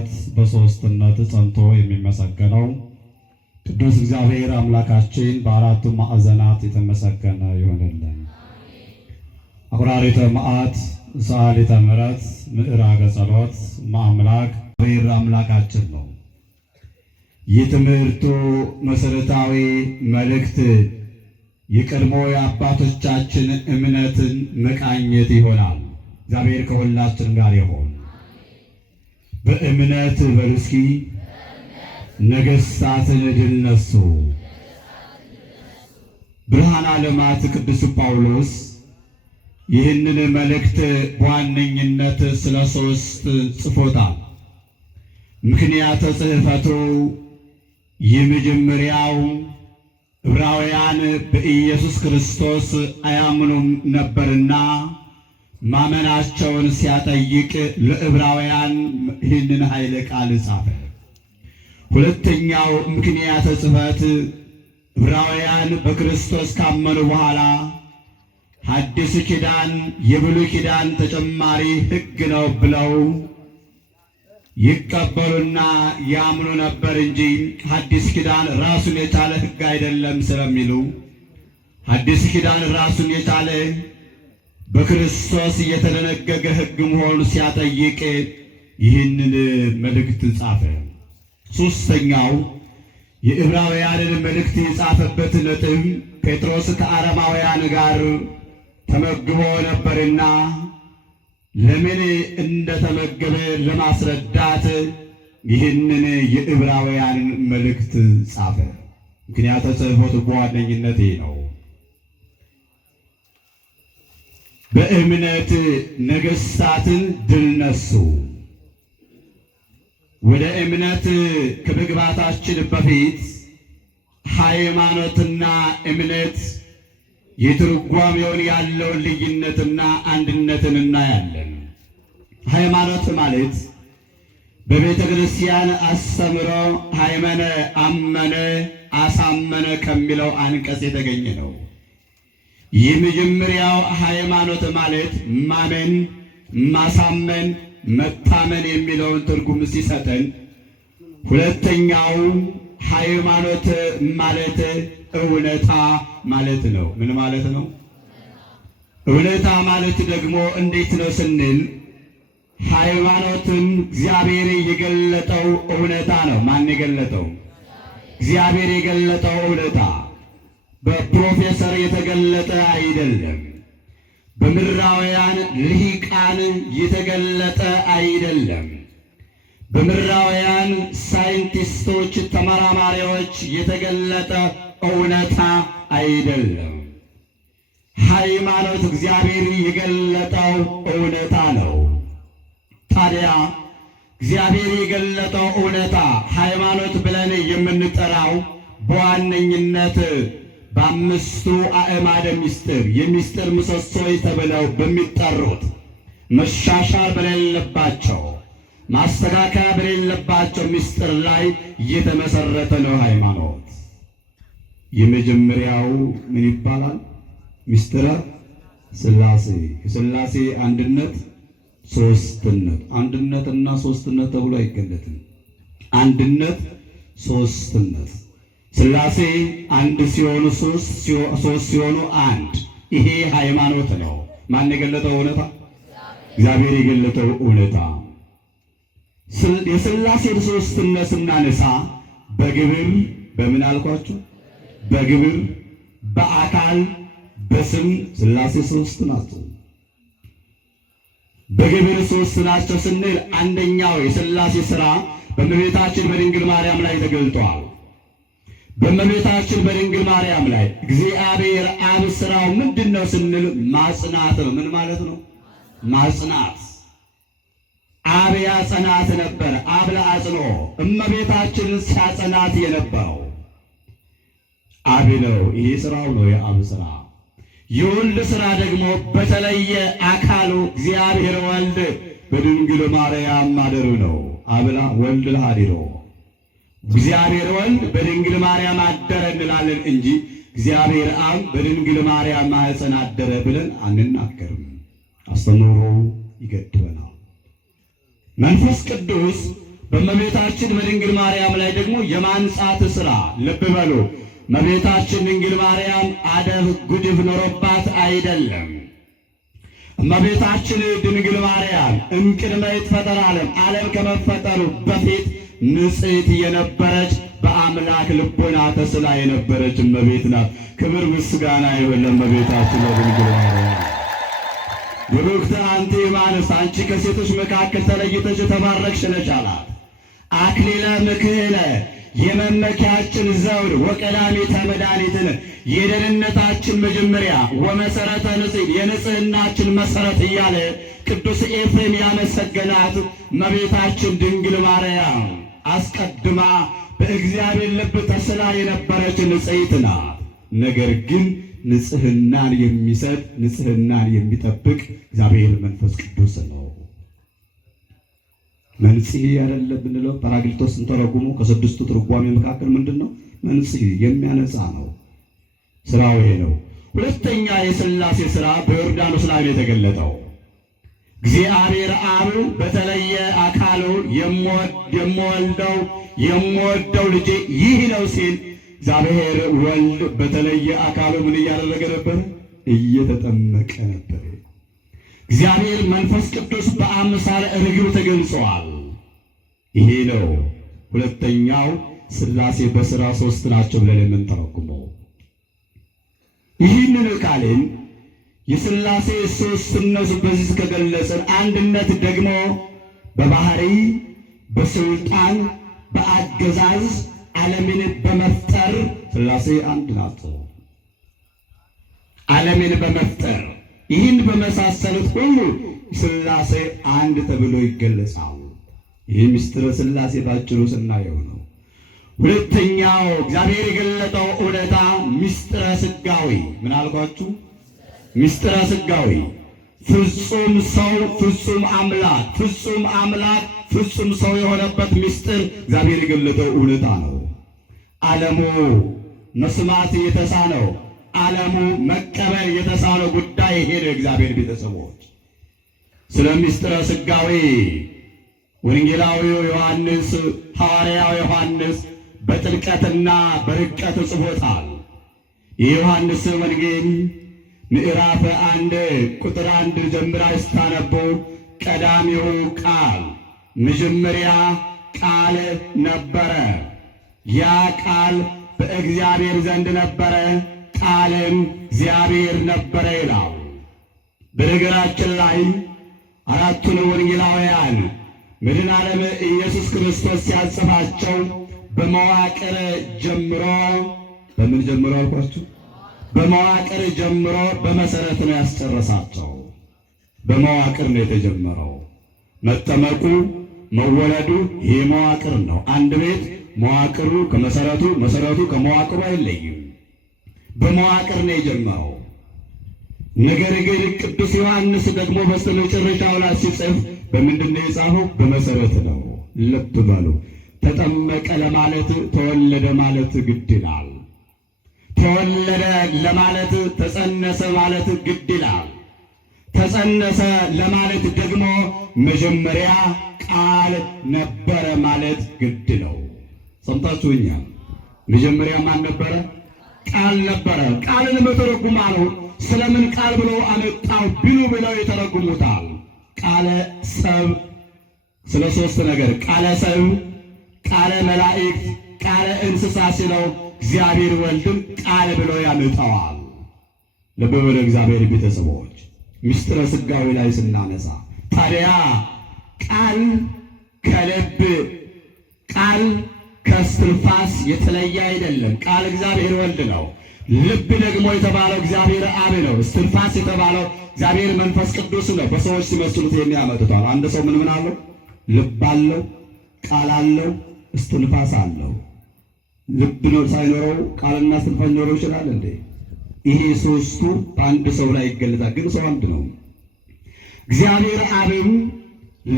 በአንድነት በሦስትነት ጸንቶ የሚመሰገነው ቅዱስ እግዚአብሔር አምላካችን በአራቱ ማዕዘናት የተመሰገነ ይሆንልን። አኩራሪተ መዓት ሰዓሊተ ምሕረት ምዕራገ ጸሎት ማምላክ እግዚአብሔር አምላካችን ነው። የትምህርቱ መሰረታዊ መልእክት የቀድሞ የአባቶቻችን እምነትን መቃኘት ይሆናል። እግዚአብሔር ከሁላችን ጋር ይሆን። በእምነት በሉ እስኪ ነገሥታትን ድል ነሱ። ብርሃነ ዓለማት ቅዱስ ጳውሎስ ይህንን መልእክት በዋነኝነት ስለ ሦስት ጽፎታል። ምክንያተ ጽሕፈቱ የመጀመሪያው ዕብራውያን በኢየሱስ ክርስቶስ አያምኑም ነበርና ማመናቸውን ሲያጠይቅ ለዕብራውያን ይህንን ኃይለ ቃል ጻፈ። ሁለተኛው ምክንያተ ጽሕፈት ዕብራውያን በክርስቶስ ካመኑ በኋላ ሐዲስ ኪዳን የብሉይ ኪዳን ተጨማሪ ሕግ ነው ብለው ይቀበሉና ያምኑ ነበር እንጂ ሐዲስ ኪዳን ራሱን የቻለ ሕግ አይደለም ስለሚሉ ሐዲስ ኪዳን ራሱን የቻለ በክርስቶስ የተደነገገ ሕግ መሆኑን ሲያጠይቅ ይህንን መልእክት ጻፈ። ሦስተኛው የዕብራውያንን መልእክት የጻፈበት ነጥብ ጴጥሮስ ከአረማውያን ጋር ተመግቦ ነበርና ለምን እንደተመገበ ለማስረዳት ይህንን የዕብራውያንን መልእክት ጻፈ። ምክንያተ ጽሕፈቱ በዋነኝነት ይህ ነው። በእምነት ነገሥታትን ድል ነሱ። ወደ እምነት ከመግባታችን በፊት ሃይማኖትና እምነት የትርጓሜውን ያለውን ልዩነትና አንድነትን እናያለን። ሃይማኖት ማለት በቤተ ክርስቲያን አስተምሮ ሃይመነ፣ አመነ፣ አሳመነ ከሚለው አንቀጽ የተገኘ ነው። የመጀመሪያው ሃይማኖት ማለት ማመን፣ ማሳመን፣ መታመን የሚለውን ትርጉም ሲሰጠን፣ ሁለተኛው ሃይማኖት ማለት እውነታ ማለት ነው። ምን ማለት ነው? እውነታ ማለት ደግሞ እንዴት ነው ስንል ሃይማኖትን እግዚአብሔር የገለጠው እውነታ ነው። ማን የገለጠው? እግዚአብሔር የገለጠው እውነታ በፕሮፌሰር የተገለጠ አይደለም። በምድራውያን ልሂቃን የተገለጠ አይደለም። በምድራውያን ሳይንቲስቶች፣ ተመራማሪዎች የተገለጠ እውነታ አይደለም። ሃይማኖት እግዚአብሔር የገለጠው እውነታ ነው። ታዲያ እግዚአብሔር የገለጠው እውነታ ሃይማኖት ብለን የምንጠራው በዋነኝነት በአምስቱ አዕማደ ምስጢር የምስጢር ምሰሶች ተብለው በሚጠሩት መሻሻል በሌለባቸው ማስተካከያ በሌለባቸው ምስጢር ላይ የተመሰረተ ነው ሃይማኖት። የመጀመሪያው ምን ይባላል? ምስጢረ ሥላሴ። የሥላሴ አንድነት፣ ሦስትነት። አንድነትና ሦስትነት ተብሎ አይገለጥም። አንድነት፣ ሦስትነት። ሥላሴ አንድ ሲሆኑ ሦስት ሲሆኑ አንድ። ይሄ ሃይማኖት ነው። ማን የገለጠው እውነታ? እግዚአብሔር የገለጠው እውነታ። የሥላሴን ሦስትነት ስናነሳ በግብር በምን አልኳችሁ? በግብር በአካል በስም ሥላሴ ሦስት ናቸው። በግብር ሦስት ናቸው ስንል አንደኛው የሥላሴ ሥራ በእመቤታችን በድንግል ማርያም ላይ ተገልጧል። በእመቤታችን በድንግል ማርያም ላይ እግዚአብሔር አብ ሥራው ምንድን ነው ስንል ማጽናት ነው። ምን ማለት ነው? ማጽናት። አብ ያጸናት ነበር። አብ ለአጽንኦ እመቤታችንን ሲያጸናት የነበረው አብ ነው። ይሄ ሥራው ነው የአብ ሥራ። የወልድ ሥራ ደግሞ በተለየ አካሉ እግዚአብሔር ወልድ በድንግል ማርያም ማደሩ ነው። አብላ ወልድ ለሃዲሮ እግዚአብሔር ወልድ በድንግል ማርያም አደረ እንላለን እንጂ እግዚአብሔር አብ በድንግል ማርያም ማኅፀን አደረ ብለን አንናገርም። አስተምህሮ ይገድበናል። መንፈስ ቅዱስ በእመቤታችን በድንግል ማርያም ላይ ደግሞ የማንጻት ሥራ። ልብ በሉ፣ እመቤታችን ድንግል ማርያም አደብ ጉድፍ ኖሮባት አይደለም። እመቤታችን ድንግል ማርያም እምቅድመ ይትፈጠር ዓለም ከመፈጠሩ በፊት ንጽሕት የነበረች በአምላክ ልቦና ተስላ የነበረች እመቤት ናት። ክብር ምስጋና ይሁን ለእመቤታችን ለድንግል ማርያም። ብሩክት አንቲ እማንስት፣ አንቺ ከሴቶች መካከል ተለይተሽ የተባረክሽ ነሽ አላት። አክሊለ ምክህነ፣ የመመኪያችን ዘውድ፣ ወቀዳሚተ መድኃኒትነ፣ የደህንነታችን መጀመሪያ፣ ወመሰረተ ንጽሕት፣ የንጽሕናችን መሰረት እያለ ቅዱስ ኤፍሬም ያመሰገናት እመቤታችን ድንግል ማርያም አስቀድማ በእግዚአብሔር ልብ ተስላ የነበረች ንጽሕት ናት። ነገር ግን ንጽሕናን የሚሰጥ ንጽሕናን የሚጠብቅ እግዚአብሔር መንፈስ ቅዱስ ነው። መንጽሔ አይደለም ብንለው ጰራቅሊጦስ ስንተረጉሙ ከስድስቱ ትርጓሜ መካከል ምንድን ነው? መንጽሔ የሚያነጻ ነው። ስራው ይሄ ነው። ሁለተኛ የሥላሴ ሥራ በዮርዳኖስ ላይ ነው የተገለጠው። እግዚአብሔር አብ በተለየ አካሉ የምወደው ልጄ ይህ ነው ሲል እግዚአብሔር ወልድ በተለየ አካሉ ምን እያደረገ ነበር? እየተጠመቀ ነበር። እግዚአብሔር መንፈስ ቅዱስ በአምሳለ ርግብ ተገልጸዋል። ይሄ ነው ሁለተኛው ሥላሴ በሥራ ሦስት ናቸው ብለን የምንተረጉመው። ይህንን ቃልን የሥላሴ ሦስትነት በዚህ ከገለጽን አንድነት ደግሞ በባህሪ በስልጣን በአገዛዝ ዓለምን በመፍጠር ሥላሴ አንድ ናቸው። ዓለምን በመፍጠር ይህን በመሳሰሉት ሁሉ ሥላሴ አንድ ተብሎ ይገለጻል። ይህ ምስጢረ ሥላሴ ባጭሩ ስናየው ነው። ሁለተኛው እግዚአብሔር የገለጠው እውነታ ምስጢረ ሥጋዌ። ምን አልኳችሁ? ምስጢረ ሥጋዌ ፍጹም ሰው ፍጹም አምላክ፣ ፍጹም አምላክ ፍጹም ሰው የሆነበት ምስጢር እግዚአብሔር የገለጠው እውነታ ነው። ዓለሙ መስማት የተሳነው፣ ዓለሙ መቀበል የተሳነው ጉዳይ ሄደ። እግዚአብሔር ቤተሰቦች ስለ ምስጢረ ሥጋዌ ወንጌላዊው ዮሐንስ ሐዋርያው ዮሐንስ በጥልቀትና በርቀት ጽፎታል። የዮሐንስ ወንጌል ምዕራፍ 1 ቁጥር 1 ጀምራ ስታነቡ ቀዳሚው ቃል መጀመሪያ ቃል ነበረ፣ ያ ቃል በእግዚአብሔር ዘንድ ነበረ፣ ቃልም እግዚአብሔር ነበረ ይላል። በነገራችን ላይ አራቱን ወንጌላውያን መድኃኔ ዓለም ኢየሱስ ክርስቶስ ሲያጽፋቸው በመዋቅር ጀምሮ በምን ጀምሮ አልኳችሁ? በመዋቅር ጀምሮ በመሰረት ነው ያስጨረሳቸው። በመዋቅር ነው የተጀመረው። መጠመቁ መወለዱ ይሄ መዋቅር ነው። አንድ ቤት መዋቅሩ ከመሰረቱ መሰረቱ ከመዋቅሩ አይለይም። በመዋቅር ነው የጀመረው። ነገር ግን ቅዱስ ዮሐንስ ደግሞ በስተመጨረሻው ላይ ሲጽፍ በምንድን ነው የጻፈው? በመሰረት ነው። ልብ በሉ። ተጠመቀ ለማለት ተወለደ ማለት ግድ ይላል። ተወለደ ለማለት ተጸነሰ ማለት ግድ ይላል። ተጸነሰ ለማለት ደግሞ መጀመሪያ ቃል ነበረ ማለት ግድ ነው። ሰምታችሁኛል? መጀመሪያ ማን ነበረ? ቃል ነበረ። ቃልን በተረጉማሉ ስለምን ቃል ብለው አመጣው ቢሉ ብለው የተረጉሙታል። ቃለ ሰብ ስለ ሶስት ነገር ቃለ ሰብ፣ ቃለ መላእክት፣ ቃለ እንስሳ ሲለው እግዚአብሔር ወልድም ቃል ብሎ ያመጣዋል። ልብ በሉ እግዚአብሔር ቤተሰቦች፣ ምስጢረ ሥጋዌ ላይ ስናነሳ ታዲያ ቃል ከልብ ቃል ከእስትንፋስ የተለየ አይደለም። ቃል እግዚአብሔር ወልድ ነው። ልብ ደግሞ የተባለው እግዚአብሔር አብ ነው። እስትንፋስ የተባለው እግዚአብሔር መንፈስ ቅዱስ ነው። በሰዎች ሲመስሉት የሚያመጡታል። አንድ ሰው ምን አለው? ልብ አለው፣ ቃል አለው፣ እስትንፋስ አለው። ልብ ነው ሳይኖረው ቃልና እስትንፋስ ሊኖረው ይችላል እንዴ? ይሄ ሶስቱ በአንድ ሰው ላይ ይገለጣል። ግን ሰው አንድ ነው። እግዚአብሔር አብም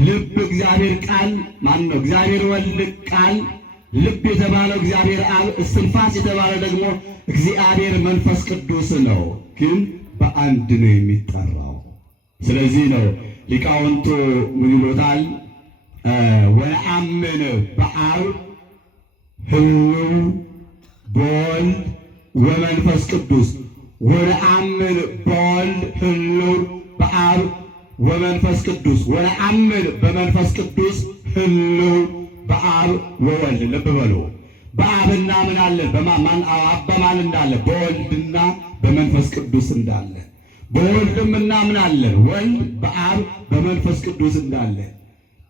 ልብ፣ እግዚአብሔር ቃል ማን ነው? እግዚአብሔር ወልድ ቃል፣ ልብ የተባለው እግዚአብሔር አብ፣ እስትንፋስ የተባለው ደግሞ እግዚአብሔር መንፈስ ቅዱስ ነው። ግን በአንድ ነው የሚጠራው። ስለዚህ ነው ሊቃውንቱ ምን ይሉታል? ወነአምን በአብ ህልው በወልድ ወመንፈስ ቅዱስ ወነአምን በወልድ ህልው በአብ ወመንፈስ ቅዱስ ወነአምን በመንፈስ ቅዱስ ህልው በአብ ወወልድ። ልብ በሉ። በአብ እናምናለን። በማን እንዳለ? በወልድና በመንፈስ ቅዱስ እንዳለ። በወልድም እናምናለን። ወልድ በአብ በመንፈስ ቅዱስ እንዳለ።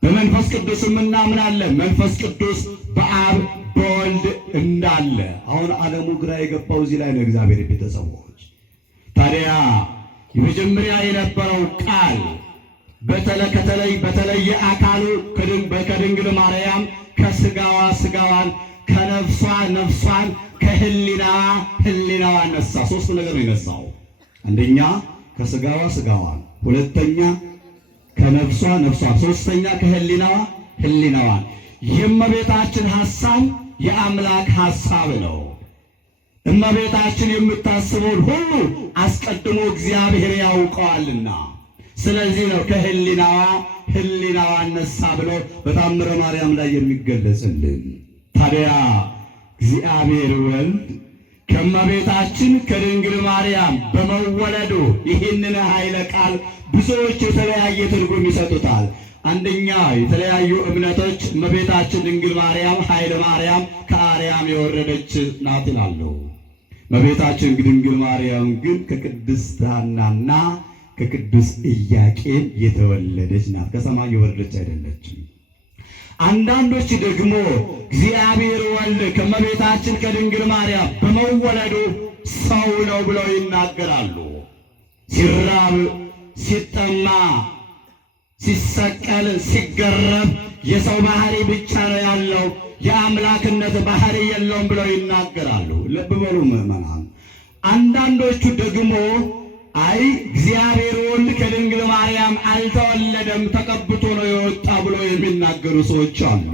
በመንፈስ ቅዱስም እናምናለን። መንፈስ ቅዱስ በአብ በወልድ እንዳለ። አሁን ዓለሙ ግራ የገባው እዚህ ላይ ነው። እግዚአብሔር ቤተሰቦች፣ ታዲያ የመጀመሪያ የነበረው ቃል በተለየ አካሉ ከድንግል ማርያም ከስጋዋ ስጋዋን ከነፍሷ ነፍሷን ከህሊናዋ ነሳ። ሶስት ነገር ነው የነሳው። አንደኛ ከስጋዋ ስጋዋን፣ ሁለተኛ ከነፍሷ ነፍሷን፣ ሶስተኛ ከህሊናዋ ህሊናዋን። የእመቤታችን ሐሳብ የአምላክ ሐሳብ ነው። እመቤታችን የምታስበውን ሁሉ አስቀድሞ እግዚአብሔር ያውቀዋልና፣ ስለዚህ ነው ህሊናዋ ነሳ ብሎ በታምረ ማርያም ላይ የሚገለጽልን። ታዲያ እግዚአብሔር ወልድ ከእመቤታችን ከድንግል ማርያም በመወለዱ ይህንን ኃይለ ቃል ብዙዎች የተለያየ ትርጉም ይሰጡታል። አንደኛ የተለያዩ እምነቶች እመቤታችን ድንግል ማርያም ኃይለ ማርያም ከአርያም የወረደች ናት ይላሉ። እመቤታችን ድንግል ማርያም ግን ከቅድስት ሐናና ከቅዱስ ኢያቄም የተወለደች ናት፣ ከሰማይ የወረደች አይደለችም። አንዳንዶች ደግሞ እግዚአብሔር ወልድ ከእመቤታችን ከድንግል ማርያም በመወለዱ ሰው ነው ብለው ይናገራሉ። ሲራብ፣ ሲጠማ፣ ሲሰቀል፣ ሲገረፍ የሰው ባህሪ ብቻ ነው ያለው፣ የአምላክነት ባህሪ የለውም ብለው ይናገራሉ። ልብ በሉ ምዕመናን። አንዳንዶቹ ደግሞ አይ እግዚአብሔር ወልድ ከድንግል ማርያም አልተወለደም ተቀብቶ ነው የወጣ ብሎ የሚናገሩ ሰዎች አሉ።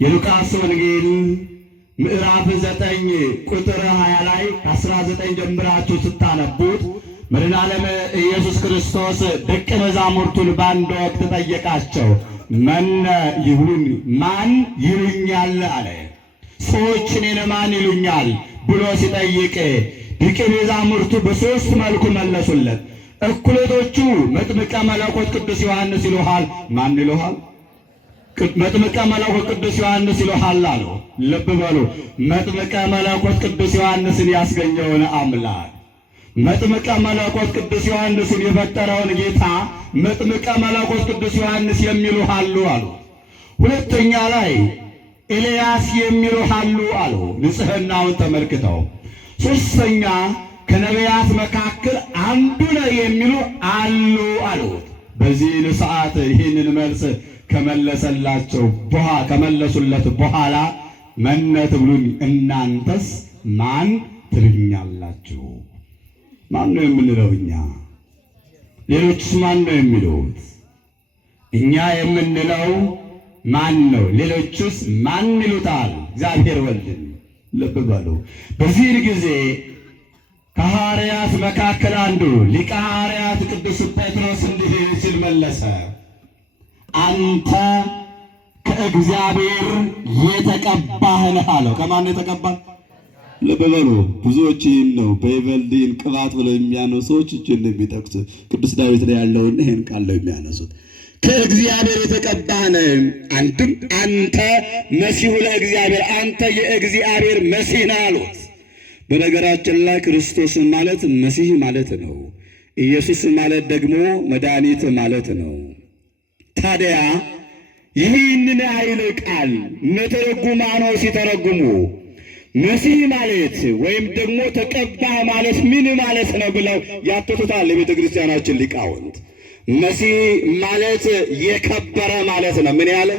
የሉቃስ ወንጌል ምዕራፍ 9 ቁጥር 20 ላይ 19 ጀምራችሁ ስታነቡት መድኃኔዓለም ኢየሱስ ክርስቶስ ደቀ መዛሙርቱን በአንድ ወቅት ጠየቃቸው። መነ ይሁን ማን ይሉኛል አለ። ሰዎች እኔን ማን ይሉኛል ብሎ ሲጠይቅ ደቀ መዛሙርቱ በሶስት መልኩ መለሱለት። እኩሌቶቹ መጥምቀ መለኮት ቅዱስ ዮሐንስ ይሉሃል። ማን ይሉሃል? መጥምቀ መለኮት ቅዱስ ዮሐንስ ይሉሃል አሉ። ልብ በሉ። መጥምቀ መለኮት ቅዱስ ዮሐንስን ያስገኘውን አምላክ፣ መጥምቀ መለኮት ቅዱስ ዮሐንስን የፈጠረውን ጌታ መጥምቀ መለኮት ቅዱስ ዮሐንስ የሚሉሃሉ አሉ። ሁለተኛ ላይ ኤልያስ የሚሉሃሉ አሉ፣ ንጽሕናውን ተመልክተው። ሶስተኛ ከነቢያት መካከል አንዱ ነው የሚሉ አሉ አሉት። በዚህ ሰዓት ይህንን መልስ ከመለሱለት በኋላ መነ ትብሉኒ፣ እናንተስ ማን ትሉኛላችሁ? ማን ነው የምንለው እኛ? ሌሎችስ ማን ነው የሚሉት? እኛ የምንለው ማን ነው? ሌሎችስ ማን ይሉታል? እግዚአብሔር ወልድን። ልብ በሉ። በዚህ ጊዜ ከሐዋርያት መካከል አንዱ ሊቀ ሐዋርያት ቅዱስ ጴጥሮስ እንዲህ ሲል መለሰ። አንተ ከእግዚአብሔር የተቀባህ ነህ አለው። ከማን የተቀባህ? ልብ በሉ። ብዙዎች ይህን ነው በይበልዲን ቅባት ብለው የሚያነሱ ሰዎች እጅን የሚጠቅሱ ቅዱስ ዳዊት ላይ ያለውን ይህን ቃል ነው የሚያነሱት። ከእግዚአብሔር የተቀባህ ነህ። አንድም አንተ መሲሁ ለእግዚአብሔር፣ አንተ የእግዚአብሔር መሲህ ነህ አሉት። በነገራችን ላይ ክርስቶስ ማለት መሲህ ማለት ነው። ኢየሱስ ማለት ደግሞ መድኃኒት ማለት ነው። ታዲያ ይህንን ኃይለ ቃል መተረጉማነው ሲተረጉሙ መሲህ ማለት ወይም ደግሞ ተቀባህ ማለት ምን ማለት ነው ብለው ያተቱታል የቤተ ክርስቲያናችን ሊቃውንት። መሲህ ማለት የከበረ ማለት ነው። ምን ያለ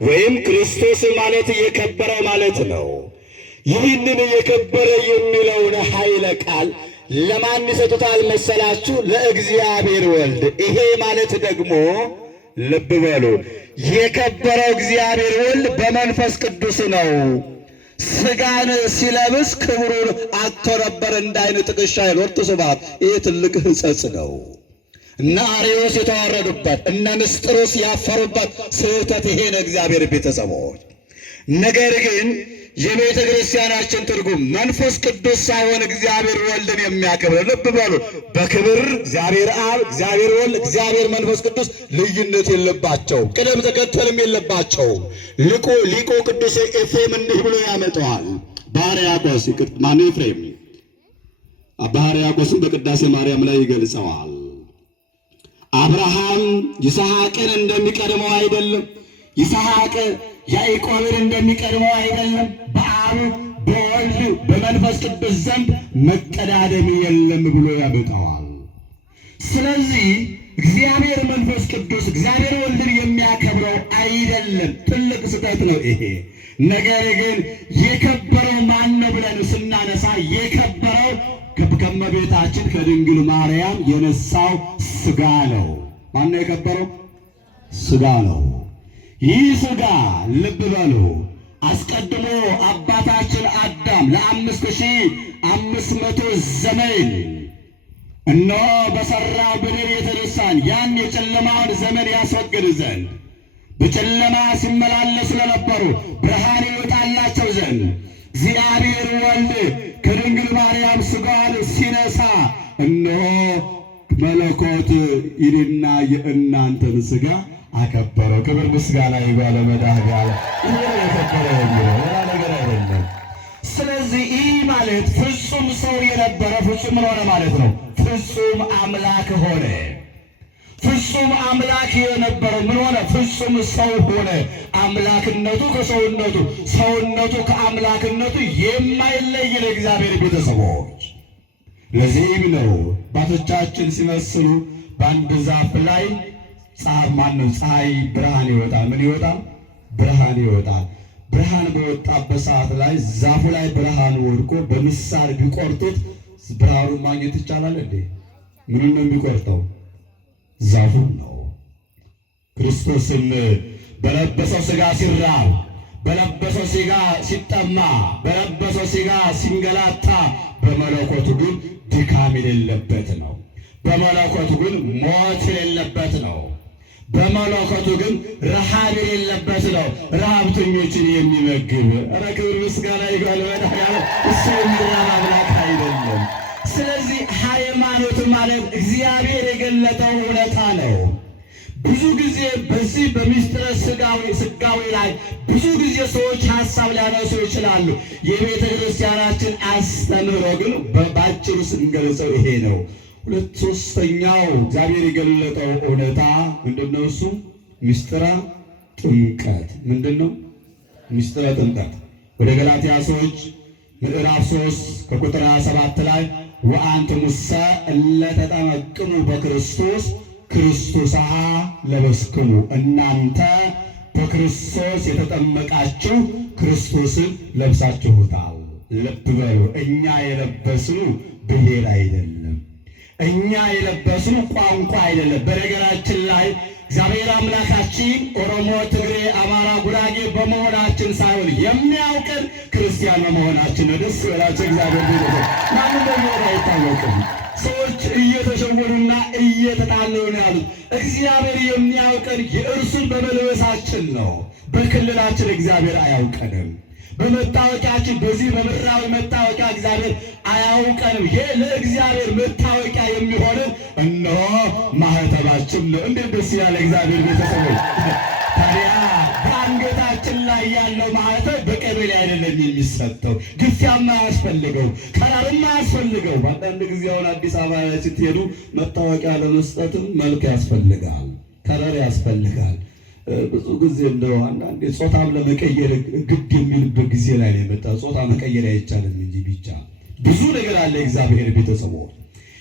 ወይም ክርስቶስ ማለት የከበረ ማለት ነው። ይህንን የከበረ የሚለውን ኃይለ ቃል ለማን ይሰጡታል መሰላችሁ? ለእግዚአብሔር ወልድ። ይሄ ማለት ደግሞ ልብ በሉ፣ የከበረው እግዚአብሔር ወልድ በመንፈስ ቅዱስ ነው። ሥጋን ሲለብስ ክብሩን አጥቶ ነበር እንዳይን ጥቅሻ ይሎርቱ ስባት። ይህ ትልቅ ሕጸጽ ነው። እነ አርዮስ የተዋረዱበት እነ ንስጥሮስ ያፈሩበት ስህተት ይሄ ነው እግዚአብሔር ቤተሰቦች። ነገር ግን የቤተ ክርስቲያናችን ትርጉም መንፈስ ቅዱስ ሳይሆን እግዚአብሔር ወልድን የሚያከብር ልብ በሉ። በክብር እግዚአብሔር አብ፣ እግዚአብሔር ወልድ፣ እግዚአብሔር መንፈስ ቅዱስ ልዩነት የለባቸው፣ ቅደም ተከተልም የለባቸው። ሊቁ ቅዱስ ኤፍሬም እንዲህ ብሎ ያመጣዋል። በሕርያቆስ ማነው ኤፍሬም? በሕርያቆስም በቅዳሴ ማርያም ላይ ይገልጸዋል። አብርሃም ይስሐቅን እንደሚቀድመው አይደለም። ይስሐቅ ያዕቆብን እንደሚቀድመው አይደለም። በአብ በወልድ በመንፈስ ቅዱስ ዘንድ መቀዳደም የለም ብሎ ያመጣዋል። ስለዚህ እግዚአብሔር መንፈስ ቅዱስ እግዚአብሔር ወልድን የሚያከብረው አይደለም። ትልቅ ስህተት ነው ይሄ። ነገር ግን የከበረው ማን ነው ብለን ስናነሳ የከበረው ከእመቤታችን ከድንግል ማርያም የነሳው ሥጋ ነው። ማን ነው የከበረው? ሥጋ ነው። ይህ ሥጋ ልብ በሉ አስቀድሞ አባታችን አዳም ለ5500 ዘመን እነሆ በሠራው በደል የተነሳን ያን የጨለማውን ዘመን ያስወግድ ዘንድ በጨለማ ሲመላለሱ ለነበሩ ብርሃን ይወጣላቸው ዘንድ እግዚአብሔር ወልድ ከድንግል ማርያም ሥጋዋን ሲነሳ እነሆ መለኮት ይህንና የእናንተን ሥጋ አከበረው። ክብር ምስጋና ይግባው ለመድኃኔዓለም። ይህ የከበረው የሚለው ሌላ ነገር አይደለም። ስለዚህ ይህ ማለት ፍጹም ሰው የነበረ ፍጹም ሆነ ማለት ነው። ፍጹም አምላክ ሆነ። ፍጹም አምላክ የነበረው ምን ሆነ? ፍጹም ሰው ሆነ። አምላክነቱ ከሰውነቱ ሰውነቱ ከአምላክነቱ የማይለይ ለእግዚአብሔር ቤተሰቦች። ለዚህም ነው አባቶቻችን ሲመስሉ በአንድ ዛፍ ላይ ፀሐይ ብርሃን ይወጣል። ምን ይወጣል? ብርሃን ይወጣል። ብርሃን በወጣበት ሰዓት ላይ ዛፉ ላይ ብርሃን ወድቆ በምሳር ቢቆርጡት ብርሃኑን ማግኘት ይቻላል እንዴ? ምኑን ነው የሚቆርጠው? ዛፉን ነው። ክርስቶስም በለበሰው ሥጋ ሲራብ፣ በለበሰው ሥጋ ሲጠማ፣ በለበሰው ሥጋ ሲንገላታ፣ በመለኮቱ ግን ድካም የሌለበት ነው። በመለኮቱ ግን ሞት የሌለበት ነው። በመለኮቱ ግን ረሃብ የሌለበት ነው። ረሃብተኞችን የሚመግብ ክብር ምስጋና ይግባው ለመድኃኔዓለም። እሱ የሚራብ አምላክ አይደለም። ስለዚህ ሃይማኖት ማለት እግዚአብሔር የገለጠው እውነታ ነው። ብዙ ጊዜ በዚህ በምስጢረ ሥጋዌ ላይ ብዙ ጊዜ ሰዎች ሐሳብ ሊያነሱ ይችላሉ። የቤተ ክርስቲያናችን አስተምህሮ ግን በባጭሩ ስንገልጸው ይሄ ነው። ሁለት ሦስተኛው እግዚአብሔር የገለጠው እውነታ ምንድነው? እሱ ምስጢረ ጥምቀት። ምንድነው? ምስጢረ ጥምቀት። ወደ ገላትያ ሰዎች ምዕራፍ 3 ከቁጥር 27 ላይ ወአንትሙሰ እለ ተጠመቅሙ በክርስቶስ ክርስቶስሃ ለበስክሙ፣ እናንተ በክርስቶስ የተጠመቃችሁ ክርስቶስን ለብሳችሁታል። ልብ በሉ፣ እኛ የለበስነው ብሔር አይደለም። እኛ የለበስነው ቋንቋ አይደለም። በነገራችን ላይ እግዚአብሔር አምላካችን ኦሮሞ፣ ትግሬ፣ አማራ፣ ጉራጌ በመሆናችን ሳይሆን የሚያውቀን ክርስቲያን በመሆናችን ነው። ደስ ይበላቸው እግዚአብሔር ቤተሰብ። ማንም በመሆን አይታወቅም። ሰዎች እየተሸወሩና እየተጣለው ነው ያሉት። እግዚአብሔር የሚያውቀን የእርሱን በመልበሳችን ነው። በክልላችን እግዚአብሔር አያውቀንም። በመታወቂያችን በዚህ በምድራዊ መታወቂያ እግዚአብሔር አያውቀንም። ይሄ ለእግዚአብሔር መታወቂያ የሚሆንን እነሆ ማህተባችን ነው። እንዴት ደስ ይላል እግዚአብሔር ቤተሰቦች። ታዲያ በአንገታችን ላይ ያለው ማህተብ በቀበሌ አይደለም የሚሰጠው። ግፊያም አያስፈልገው፣ ከራርም አያስፈልገው። በአንዳንድ ጊዜ አሁን አዲስ አበባ ላይ ስትሄዱ መታወቂያ ለመስጠትም መልክ ያስፈልጋል፣ ከረር ያስፈልጋል። ብዙ ጊዜ እንደው አንዳንዴ ጾታም ለመቀየር ግድ የሚልበት ጊዜ ላይ ነው የመጣ። ጾታ መቀየር አይቻልም እንጂ ብቻ ብዙ ነገር አለ። እግዚአብሔር ቤተሰቦች